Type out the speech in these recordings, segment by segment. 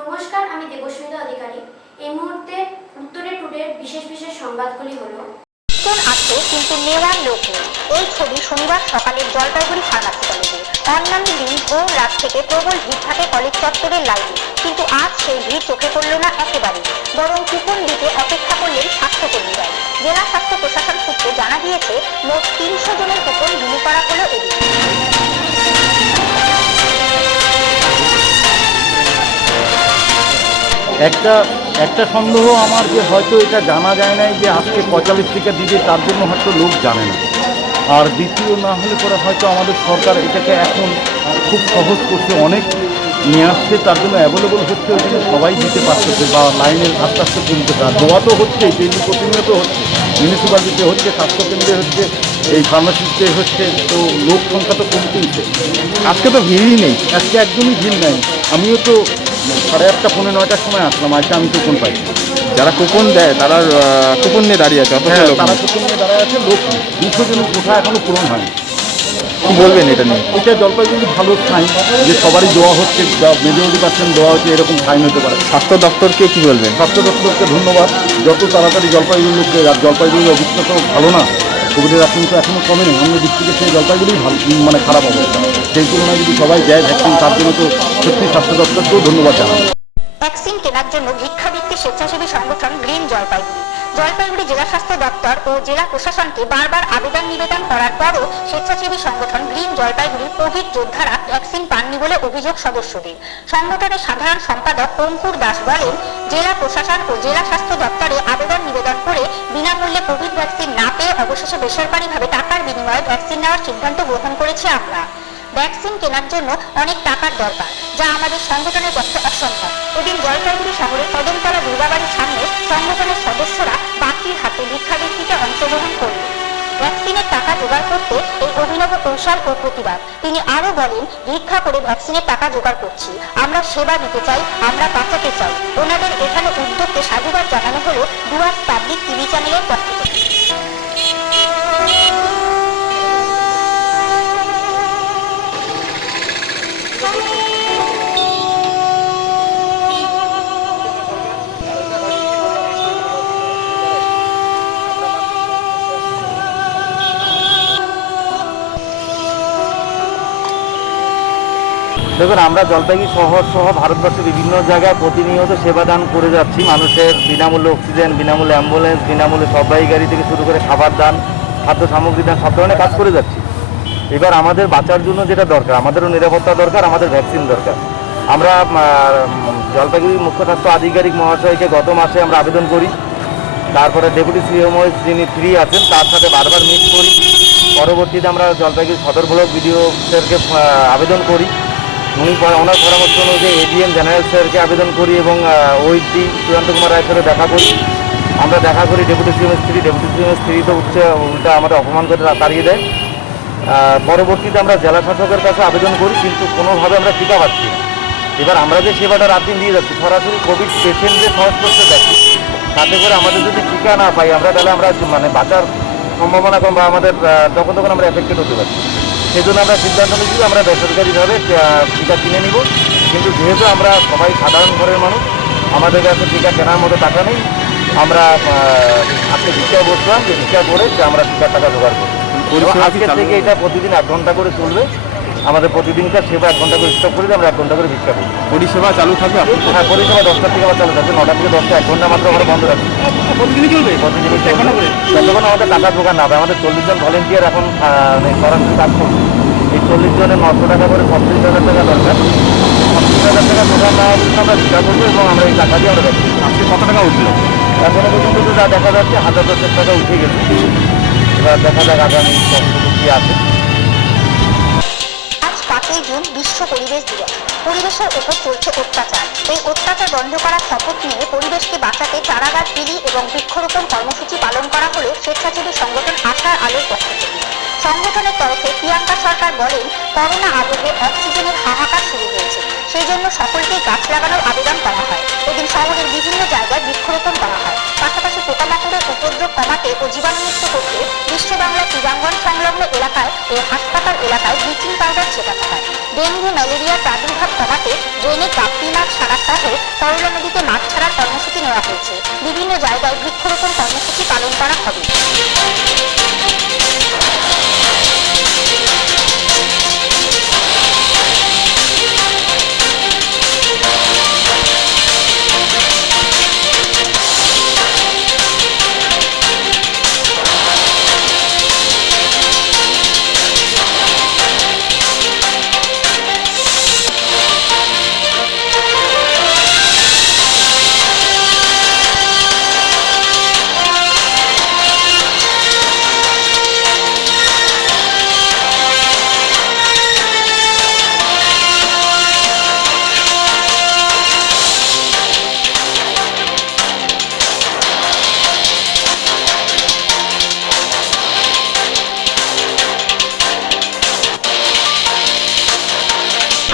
নমস্কার, আমি দেবস্মিতা অধিকারী। এই মুহূর্তে উত্তরে টুডের বিশেষ সংবাদগুলি হলো: লোকজন আছে কিন্তু নেওয়ার লোক নেই। এই ছবি শনিবার সকালে জলপাইগুড়ি ফার্মাসি কলেজে। অন্যান্য দিন ভোর রাত থেকে প্রবল ভিড় থাকে কলেজ চত্বরের লাইনে, কিন্তু আজ সেই ভিড় চোখে পড়ল না একেবারে, বরং কুপন দিতে অপেক্ষা করলেন স্বাস্থ্যকর্মীরা। জেলা স্বাস্থ্য প্রশাসন সূত্রে জানা গিয়েছে, মোট 300 জনের কুপন বিলি করা হলো এদিন। একটা সন্দেহ আমার, যে হয়তো এটা জানা যায় নাই যে আজকে 45 টাকা দিবে, তার জন্য হয়তো লোক জানে না। আর দ্বিতীয় না হলে পরে হয়তো আমাদের সরকার এটাকে এখন খুব সহজ করছে, অনেক নিয়ে আসছে, তার জন্য অ্যাভেলেবল হচ্ছে, ওই জন্য সবাই দিতে পারতেছে বা লাইনের আস্তে আস্তে কমতেছে। আর দোয়া তো হচ্ছে, ডেলি প্রতিনিয়ত হচ্ছে, মিউনিসিপ্যালিটিতে হচ্ছে, স্বাস্থ্যকেন্দ্রে হচ্ছে, এই ফার্মাসিতে হচ্ছে, তো লোক সংখ্যা তো কমতেইছে। আজকে তো ভিড়ই নেই, আজকে একদমই ভিড় নাই। আমিও তো 8:30 পৌনে 9টার সময় আসলাম, আজকে আমি কুপন পাই। যারা কুপন দেয় তারা কুপন নিয়ে দাঁড়িয়ে আছে, তারা কুপন নিয়ে দাঁড়ায় আছে, লোক 200 জনের কোঠা এখনো পূরণ হয়নি। কি বলবেন এটা নিয়ে? এটা জলপাইগুড়ি ভালো সাইন যে সবারই দেওয়া হচ্ছে, মেজরিটি পার্সেন্ট দেওয়া হচ্ছে, এরকম সাইন হতে পারে। স্বাস্থ্য দপ্তরকে কি বলবেন? স্বাস্থ্য দপ্তরকে ধন্যবাদ, যত তাড়াতাড়ি জলপাইগুড়ি লোককে। আর জলপাইগুড়ির অবস্থা তো ভালো না, কোভিডের আক্রান্ত এখনও কমেনি। অন্য ডিস্ট্রিক্টের সেই জলপাইগুড়ি ভালো, মানে খারাপ অবস্থা। সেই তুলনায় যদি সবাই দেয় ভ্যাকসিন, তার জন্য তো সত্যি স্বাস্থ্য দপ্তরকেও ধন্যবাদ জানাই। ভ্যাকসিন কেনার জন্য ভিক্ষাবৃত্তি স্বেচ্ছাসেবী সংগঠন গ্রিন জলপাইগুড়ি জলপাইগুড়ি জেলা স্বাস্থ্য দপ্তর ও জেলা প্রশাসনকে বারবার আবেদন নিবেদন করার পরও স্বেচ্ছাসেবী সংগঠন গ্রিন জলপাইগুড়ির কোভিড যোদ্ধারা ভ্যাকসিন পাননি বলে অভিযোগ সদস্যদের। সংগঠনের সাধারণ সম্পাদক অঙ্কুর দাস বলেন, জেলা প্রশাসন ও জেলা স্বাস্থ্য দপ্তরে আবেদন নিবেদন করে বিনামূল্যে কোভিড ভ্যাকসিন না পেয়ে অবশেষে বেসরকারিভাবে টাকার বিনিময়ে ভ্যাকসিন নেওয়ার সিদ্ধান্ত গ্রহণ করেছে আমরা। ভ্যাকসিন কেনার জন্য অনেক টাকার দরকার, যা আমাদের সংগঠনের পক্ষে অসম্ভব। এদিন জলপাইগুড়ি শহরের কদমতলা দুর্গাবাড়ির সামনে সংগঠনের সদস্যরা বাকির হাতে ভিক্ষাবৃত্তিতে অংশগ্রহণ করলেন। ভ্যাকসিনের টাকা জোগাড় করতে এই অভিনব কৌশল ও প্রতিবাদ। তিনি আরো বলেন, ভিক্ষা করে ভ্যাকসিনের টাকা জোগাড় করছি, আমরা সেবা দিতে চাই, আমরা বাঁচাতে চাই। ওনাদের এখানে উদ্যোগকে সাধুবাদ জানানো হলো ডুয়ার্স পাবলিক টিভি চ্যানেলের পক্ষ থেকে। দেখুন, আমরা জলপাইগুড়ি শহর সহ ভারতবর্ষের বিভিন্ন জায়গায় প্রতিনিয়ত সেবাদান করে যাচ্ছি। মানুষের বিনামূল্যে অক্সিজেন, বিনামূল্যে অ্যাম্বুলেন্স, বিনামূল্যে সবাই গাড়ি থেকে শুরু করে খাবার দান, খাদ্য সামগ্রী দান, সব ধরনের কাজ করে যাচ্ছি। এবার আমাদের বাঁচার জন্য যেটা দরকার, আমাদেরও নিরাপত্তা দরকার, আমাদের ভ্যাকসিন দরকার। আমরা জলপাইগুড়ির মুখ্য স্বাস্থ্য আধিকারিক মহাশয়কে গত মাসে আমরা আবেদন করি, তারপরে ডেপুটি সিএমও যিনি ফ্রি আছেন তার সাথে বারবার মিট করি। পরবর্তীতে আমরা জলপাইগুড়ি সদর ব্লক বিডিও স্যারকে আবেদন করি, ওনার পরামর্শ অনুযায়ী এডিএম জেনারেল স্যারকে আবেদন করি এবং ওইটি চূড়ান্ত কুমার রায়ের সাথে দেখা করি। আমরা দেখা করি ডেপুটি সিএম স্ত্রী তো উল্টা আমাদের অপমান করে তাড়িয়ে দেয়। পরবর্তীতে আমরা জেলা শাসকের কাছে আবেদন করি, কিন্তু কোনোভাবে আমরা টিকা পাচ্ছি না। এবার আমরা যে সেবাটা রাত দিন দিয়ে যাচ্ছি, সরাসরি কোভিড পেশেন্টদের সংস্পর্শে যাচ্ছি, তাতে করে আমাদের যদি টিকা না পাই তাহলে আমরা মানে বাঁচার সম্ভাবনা কম, বা আমাদের তখন আমরা এফেক্টেড হতে পারছি। সেই জন্য আমরা সিদ্ধান্ত নিয়েছি আমরা বেসরকারিভাবে টিকা কিনে নিব। কিন্তু যেহেতু আমরা সবাই সাধারণ ঘরের মানুষ, আমাদের কাছে টিকা কেনার মতো টাকা নেই, আমরা আজকে ভিক্ষায় বসলাম, যে ভিক্ষা করে যে আমরা টিকার টাকা জোগাড় করবো। আজকের থেকে এটা প্রতিদিন 1 ঘন্টা করে চলবে। আমাদের প্রতিদিনকার সেবা 1 ঘন্টা করে স্টপ করে আমরা 1 ঘন্টা করে ভিক্ষা করি। পরিষেবা চালু থাকবে? হ্যাঁ, পরিষেবা 10টা থেকে আবার চালু থাকবে, 9টা থেকে 10টা, 1 ঘন্টা মাত্র আমরা বন্ধ রাখি। প্রতিদিনই চলবে? প্রতিদিনই চলবে, যতক্ষণ আমাদের টাকা জোগাড় না হবে। আমাদের 40 জন ভলেন্টিয়ার এখন সরাসরি কাজ করছে। এই 40 জনের 900 টাকা করে 36,000 টাকা দরকার। 36,000 টাকা জোগাড় না হলে আমরা ভিক্ষা করবো এবং আমরা এই টাকা দিয়ে আমরা দেখি। আজকে কত টাকা উঠলো? এখনো পর্যন্ত তো যা দেখা যাচ্ছে 1000-10 টাকা উঠে গেছে। এবার দেখা যাক আগামী কী আছে। আজ 5ই জুন বিশ্ব পরিবেশ দিবস। পরিবেশের উপর চলছে অত্যাচার। এই অত্যাচার বন্ধ করার শপথ নিয়ে পরিবেশকে বাঁচাতে চারাগাছ বিলি এবং বৃক্ষরোপণ কর্মসূচি পালন করা হলো স্বেচ্ছাসেবী সংগঠন আশার আলোর পক্ষ থেকে। সংগঠনের তরফে প্রিয়াঙ্কা সরকার বলেন, করোনা আবহে অক্সিজেনের হাহাকার শুরু হয়েছে, সেই জন্য সকলকেই গাছ লাগানোর আবেদন করা হয়। এদিন শহরের বিভিন্ন জায়গায় বৃক্ষরোপণ করা হয়। পাশাপাশি পোকামাকড়ের উপদ্রব কমাতে ও জীবাণুমুক্ত করতে বিশ্ব বাংলা ক্রীড়াঙ্গন সংলগ্ন এলাকায় ও হাসপাতাল এলাকায় ব্লিচিং পাউডার ছেটানো হয়। ডেঙ্গু ম্যালেরিয়ার প্রাদুর্ভাব কমাতে ড্রেনে গাপ্পি মাছ ছাড়া সহ করলা নদীতে মাছ ছাড়ার কর্মসূচি নেওয়া হয়েছে। বিভিন্ন জায়গায় বৃক্ষরোপণ কর্মসূচি পালন করা হবে।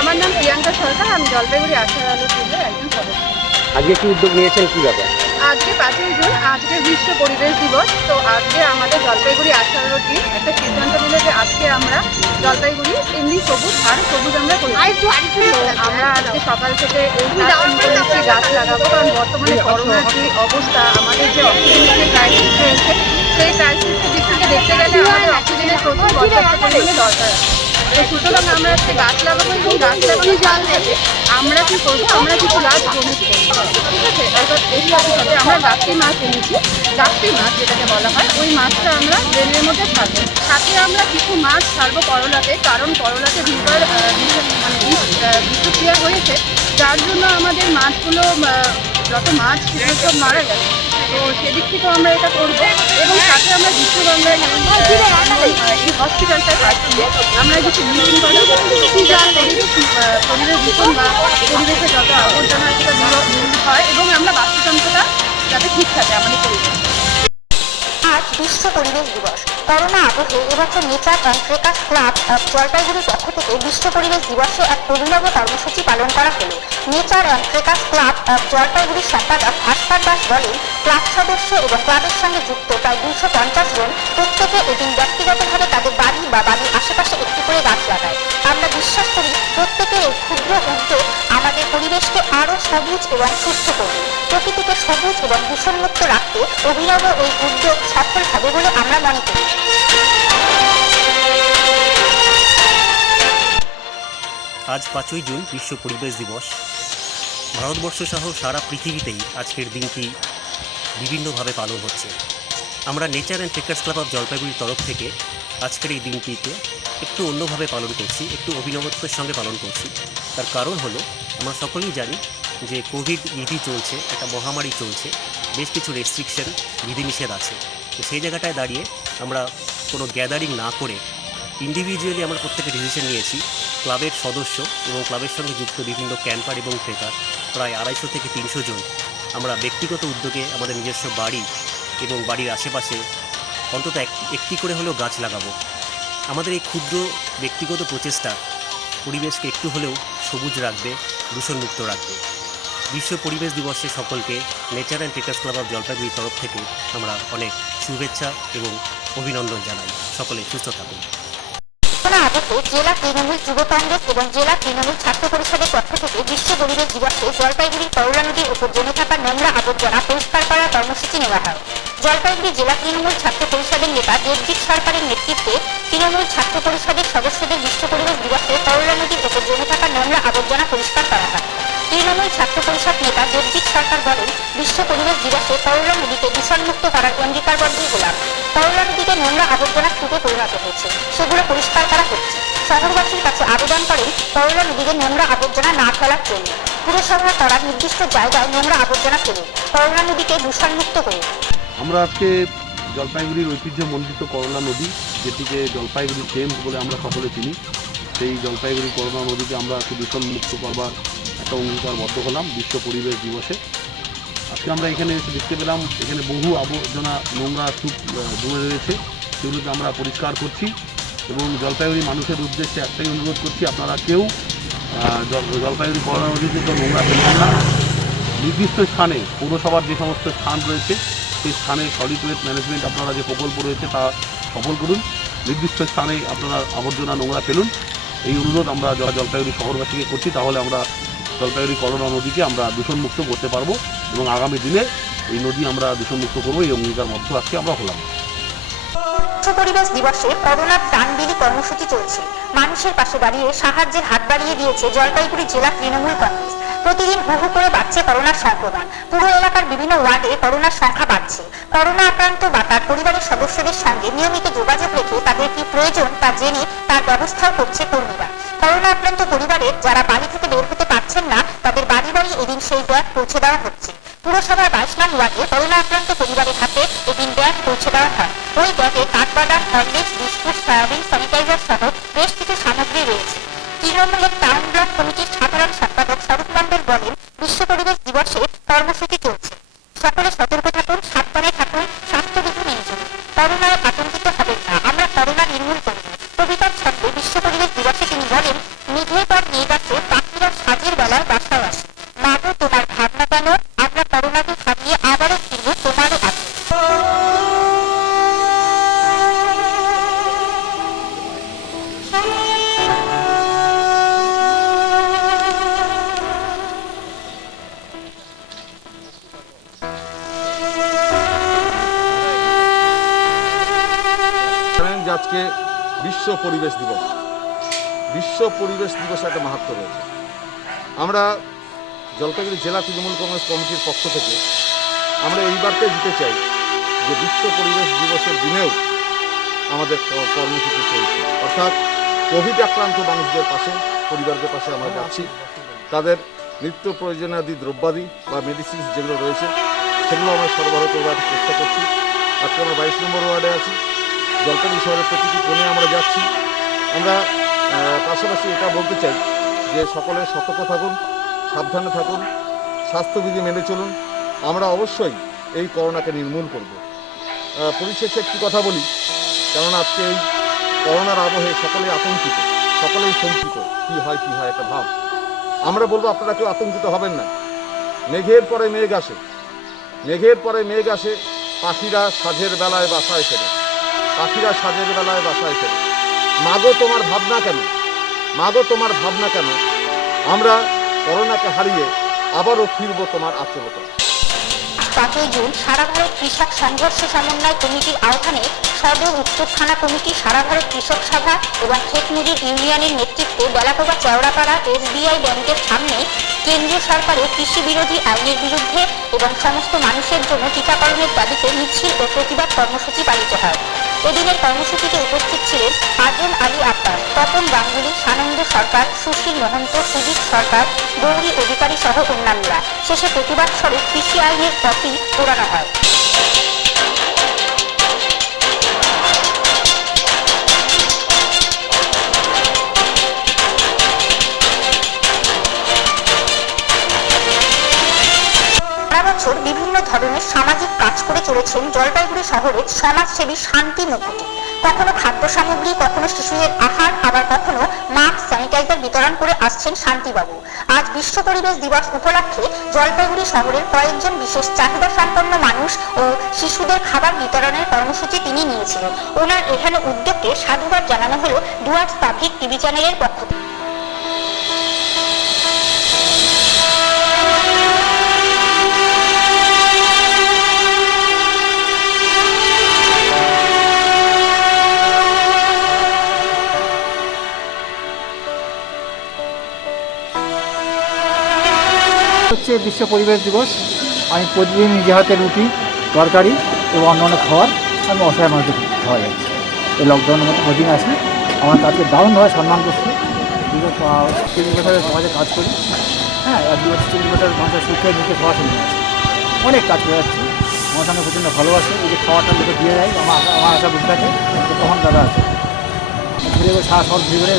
আমার নাম প্রিয়াঙ্কা সরকার, আমি জলপাইগুড়ি আশার আলো কেন্দ্রের একজন সদস্য। আজকে কি উদ্যোগ নিয়েছেন, কি ব্যাপার? আজকে 5ই জুন, আজকে বিশ্ব পরিবেশ দিবস। তো আজকে আমাদের জলপাইগুড়ি আশার আলো টিম একটা সিদ্ধান্ত নিল যে আজকে আমরা জলপাইগুড়ি এমনি সবুজ আর সবুজ আমরা করি। তো আমরা আজকে সকাল থেকে এই করেছি গাছ লাগাবো, কারণ বর্তমানে করোনার যে অবস্থা, আমাদের যে অক্সিজেনের যে ক্রাইসিস রয়েছে, সেই ক্রাইসিসের দিক থেকে দেখতে গেলে আমাদের অক্সিজেনের প্রচুর পর্যাপ্ত পরিমাণে দরকার আছে। তো সুতরাং আমরা আজকে গাছ লাগাবো এবং গাছ লাগানোর সাথে সাথে আমরা কি করবো, আমরা কিছু গাছ ডোনেট করবো, ঠিক আছে। অর্থাৎ এর সাথে সাথে আমরা গাপ্পি মাছ এনেছি, গাপ্পি মাছ যেটাকে বলা হয়, ওই মাছটা আমরা ড্রেনের মধ্যে ছাড়বো। সাথে আমরা কিছু মাছ ছাড়বো করলাতে, কারণ করলাতে দুবার বিষক্রিয়া হয়েছে, যার জন্য আমাদের মাছগুলো যত মাছ সেগুলো সব মারা গেছে। তো সেদিক থেকেও আমরা এটা করবো এবং সাথে আমরা বিশ্ব বাংলায় এই হসপিটালটায় কাজ করে আমরা কিছু ব্লিচিং পাউডার পরিবেশ দূষণ বা পরিবেশে যত আবর্জনা সেটা দূর হয় এবং আমরা বাস্তুতন্ত্রটা যাতে ঠিক থাকে আমাদের পরিবেশ। আজ বিশ্ব পরিবেশ দিবস। করোনা আবহে এবছর nature and trekkers club of জলপাইগুড়ির পক্ষ থেকে বিশ্ব পরিবেশ দিবসে এক অভিনব কর্মসূচি পালন করা হলো। Nature and trekkers club of জলপাইগুড়ির সম্পাদক ভাস্কর দাস বলেন, ক্লাব সদস্য এবং ক্লাবের সঙ্গে যুক্ত প্রায় 250 জন প্রত্যেকে এদিন ব্যক্তিগতভাবে তাদের বাড়ি বা বাড়ির আশেপাশে একটি করে গাছ লাগায়। আমরা বিশ্বাস করি প্রত্যেকের এই ক্ষুদ্র উদ্যোগ আমাদের পরিবেশকে আরও সবুজ এবং সুস্থ করবে। প্রকৃতিকে সবুজ এবং দূষণমুক্ত রাখতে অভিনব এই উদ্যোগ সফল হবে বলে আমরা মনে করি। আজ 5ই জুন বিশ্ব পরিবেশ দিবস। ভারতবর্ষ সহ সারা পৃথিবীতেই আজকের দিনটি বিভিন্নভাবে পালন হচ্ছে। আমরা nature and trekkers club of জলপাইগুড়ির তরফ থেকে আজকের এই দিনটিতে একটু অন্যভাবে পালন করছি, একটু অভিনবত্বের সঙ্গে পালন করছি। তার কারণ হলো আমরা সকলেই জানি যে কোভিড-19 চলছে, একটা মহামারী চলছে, বেশ কিছু রেস্ট্রিকশন বিধিনিষেধ আছে। তো সেই জায়গাটায় দাঁড়িয়ে আমরা কোনো গ্যাদারিং না করে ইন্ডিভিজুয়ালি আমরা প্রত্যেকে ডিসিশন নিয়েছি। ক্লাবের সদস্য এবং ক্লাবের সঙ্গে যুক্ত বিভিন্ন ক্যাম্পার এবং ট্রেকার প্রায় 250 থেকে 300 জন আমরা ব্যক্তিগত উদ্যোগে আমাদের নিজস্ব বাড়ি এবং বাড়ির আশেপাশে অন্তত একটি করে হলেও গাছ লাগাবো। আমাদের এই ক্ষুদ্র ব্যক্তিগত প্রচেষ্টা পরিবেশকে একটু হলেও সবুজ রাখবে, দূষণমুক্ত রাখবে। বিশ্ব পরিবেশ দিবসে সকলকে nature and trekkers club of জলপাইগুড়ির তরফ থেকে আমরা অনেক শুভেচ্ছা এবং অভিনন্দন জানাই। সকলে সুস্থ থাকুন। জেলা তৃণমূল যুব কংগ্রেস এবং জেলা তৃণমূল ছাত্র পরিষদের পক্ষ থেকে বিশ্ব পরিবেশ দিবসে জলপাইগুড়ির করলা নদীর উপর জমে থাকা নোংরা আবর্জনা পরিষ্কার করার কর্মসূচি নেওয়া হয়। জলপাইগুড়ি জেলা তৃণমূল ছাত্র পরিষদের নেতা দেবজিৎ সরকারের নেতৃত্বে তৃণমূল ছাত্র পরিষদের সদস্যদের বিশ্ব পরিবেশ দিবসে করলা নদীর উপর জমে থাকা নোংরা আবর্জনা পরিষ্কার করা হয়। তৃণমূল ছাত্র পরিষদ নেতা দেবজিৎ সরকার বলেন, বিশ্ব পরিবেশ দিবসে করলা নদীকে দূষণমুক্ত করার অঙ্গীকারবদ্ধ হলাম। করলা নদীতে নোংরা আবর্জনা স্তূপে পরিণত হয়েছে, সেগুলো পরিষ্কার করা হচ্ছে। শহরবাসীর কাছে আবেদন করেন করলা নদীতে নোংরা আবর্জনা না ফেলার জন্য। পুরসভা করার নির্দিষ্ট জায়গায় নোংরা আবর্জনা ফেলুন, করলা নদীকে দূষণমুক্ত করুন। আমরা আজকে জলপাইগুড়ির ঐতিহ্যমণ্ডিত করলা নদী, যেটিকে জলপাইগুড়ি টেমস বলে আমরা সকলে চিনি, সেই জলপাইগুড়ি করলা নদীকে আমরা আজকে দূষণমুক্ত করবার একটা অঙ্গীকারবদ্ধ হলাম বিশ্ব পরিবেশ দিবসে। আজকে আমরা এখানে এসে দেখতে পেলাম এখানে বহু আবর্জনা নোংরা স্তূপ জমে রয়েছে, সেগুলোকে আমরা পরিষ্কার করছি এবং জলপাইগুড়ি মানুষের উদ্দেশ্যে একটাই অনুরোধ করছি, আপনারা কেউ জলপাইগুড়ি করলা নদীতে তো নোংরা ফেলবেন না। নির্দিষ্ট স্থানে পৌরসভার যে সমস্ত স্থান রয়েছে সেই স্থানে সলিড ওয়েস্ট ম্যানেজমেন্ট আপনারা যে প্রকল্প রয়েছে তা সফল করুন, নির্দিষ্ট স্থানে আপনারা আবর্জনা নোংরা ফেলুন। এই অনুরোধ আমরা জলপাইগুড়ি শহরবাসীকে করছি, তাহলে আমরা জলপাইগুড়ি করোনা নদীকে আমরা দূষণমুক্ত করতে পারবো এবং আগামী দিনে এই নদী আমরা দূষণমুক্ত করবো, এই অঙ্গীকার মধ্যে আজকে আমরা হলাম। বিশ্ব পরিবেশ দিবসে করোনা প্রাণবিলি কর্মসূচি চলছে। মানুষের পাশে দাঁড়িয়ে সাহায্যের হাত বাড়িয়ে দিয়েছে জলপাইগুড়ি জেলা তৃণমূল কংগ্রেস। প্রতিদিন বহু করে বাড়ছে করোনার সংক্রমণ। পুরো এলাকার বিভিন্ন ওয়ার্ডে করোনার সংখ্যা বাড়ছে। করোনা আক্রান্ত বা তার পরিবারের সদস্যদের সঙ্গে নিয়মিত যোগাযোগ রেখে তাদের কি প্রয়োজন তা জেনে তার ব্যবস্থাও করছে কর্মীরা। করোনা আক্রান্ত পরিবারের যারা বাড়ি থেকে বের হতে পারছেন না, তাদের বাড়ি বাড়ি এদিন সেই ব্যাগ পৌঁছে দেওয়া হচ্ছে। পুরসভার 22 নং ওয়ার্ডে করোনা আক্রান্ত পরিবারের হাতে এদিন ব্যাগ পৌঁছে দেওয়া হয়। ওই ব্যাগে কাঠবাদাম, হরলিক্স, বিস্কুট, সয়াবিন, স্যানিটাইজার সহ বেশ কিছু সামগ্রী রয়েছে। তৃণমূলের টাউন ব্লক কমিটির সাধারণ সম্পাদক স্বরূপ মণ্ডল বলেন, বিশ্ব পরিবেশ দিবসে কর্মসূচি চলছে। সকলে সতর্ক থাকুন, সাবধানে থাকুন, স্বাস্থ্যবিধি মেনে চলুন। করোনায় আতঙ্কিত হবেন না, আমরা করোনা নির্মূল করব। কবিতার ছন্দে বিশ্ব পরিবেশ দিবসে তিনি বলেন, মেঘের পর মেঘ আছে, পাখিরা সাজের বেলায় বাসায় আসে। মাগো তোমার ভাবনা কেন, আমরা করোনাকে হারিয়ে আবারও ফিরবো তোমারও আছে। আজকে বিশ্ব পরিবেশ দিবস। বিশ্ব পরিবেশ দিবসে একটা মাহাত্ম্য রয়েছে। আমরা জলপাইগুড়ি জেলা তৃণমূল কংগ্রেস কমিটির পক্ষ থেকে আমরা এই বার্তায় দিতে চাই যে বিশ্ব পরিবেশ দিবসের দিনেও আমাদের কর্মসূচি চলছে, অর্থাৎ কোভিড আক্রান্ত মানুষদের পাশে, পরিবারদের পাশে আমরা যাচ্ছি। তাদের নিত্য প্রয়োজনীয়াদি দ্রব্যাদি বা মেডিসিনস যেগুলো রয়েছে সেগুলো আমরা সরবরাহ করবার চেষ্টা করছি। আজকে আমরা 22 নম্বর ওয়ার্ডে আছি। জলপাইগুড়ি শহরের প্রতিটি কোণে আমরা যাচ্ছি। আমরা পাশাপাশি এটা বলতে চাই যে সকলে সতর্ক থাকুন, সাবধানে থাকুন, স্বাস্থ্যবিধি মেনে চলুন। আমরা অবশ্যই এই করোনাকে নির্মূল করব। পরিশেষে একটি কথা বলি, কেননা আজকে এই করোনার আবহে সকলেই আতঙ্কিত, সকলেই শঙ্কিত, কী হয় একটা ভাব। আমরা বলবো আপনারা কেউ আতঙ্কিত হবেন না। মেঘের পরে মেঘ আসে, মেঘের পরে মেঘ আসে, পাখিরা সাঁঝের বেলায় বাসায় ফেরে, পাখিরা সাঁঝের বেলায় বাসায় ফেরে। মাগো তোমার ভাবনা কেন, মাগো তোমার ভাবনা কেন, আমরা করোনাকে হারিয়ে আবারও ফিরবো তোমার আচরণে। 5 জুন সারা ভারত কৃষক সংঘর্ষ সমন্বয় কমিটির আহ্বানে সদর উত্তর থানা কমিটি, সারা ভারত কৃষক সভা এবং খেতমজুর ইউনিয়নের নেতৃত্বে বেলাকোবা চেওড়াপাড়া SBI ব্যাংকের সামনে কেন্দ্রীয় সরকারের কৃষি বিরোধী আইনের বিরুদ্ধে এবং সমস্ত মানুষের জন্য টিকাকরণের দাবিতে মিছিল ও প্রতিবাদ কর্মসূচি পালিত হয়। এদিনের কর্মসূচিতে উপস্থিত ছিলেন আজম আলী আব্বাস, তপন গাঙ্গুলি, সানন্দ সরকার, সুশীল মহন্ত, সুজিত সরকার, গৌরী অধিকারী সহ অন্যান্যরা। শেষে প্রতিবাদ স্বরূপ কৃষি আইনের কপি পোড়ানো হয়। বিভিন্ন ধরনের সামাজিক কাজ করে চলেছেন জলপাইগুড়ি শহরের সমাজসেবী শান্তি মুকুটি। কখনো খাদ্য সামগ্রী, কখনো শিশুদের আহার, আবার কখনো মাস্ক, স্যানিটাইজার বিতরণ করে আসছেন শান্তিবাবু। আজ বিশ্ব পরিবেশ দিবস উপলক্ষে জলপাইগুড়ি শহরের কয়েকজন বিশেষ চাহিদা সম্পন্ন মানুষ ও শিশুদের খাবার বিতরণের কর্মসূচি তিনি নিয়েছিলেন। ওনার এখানে উদ্যোগকে সাধুবাদ জানানো হলো ডুয়ার্স পাবলিক টিভি চ্যানেলের পক্ষ থেকে। হচ্ছে বিশ্ব পরিবেশ দিবস। আমি প্রতিদিন নিজে হাতে রুটি, তরকারি এবং অন্যান্য খাবার আমি অসহায় মানুষদের খাওয়া যাচ্ছে। এই লকডাউনের মধ্যে প্রতিদিন আসি, আমার কাজকে দারুণভাবে সম্মান করছে। বিগত 3 বছরের সমাজে কাজ করি, হ্যাঁ, 1-2 বছর 3 বছর মানুষের সুখে মুখে খাওয়া শুনে যাচ্ছে, অনেক কাজ করে যাচ্ছি। আমার সঙ্গে প্রচণ্ড ভালোবাসে। এই যে খাওয়াটা লোকে দিয়ে যায়, আমার আশা বুঝতে থাকে তখন দাদা আছে ঘুরে সারা শহর ঘুরে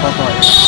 ঘুরে খাওয়া হয়।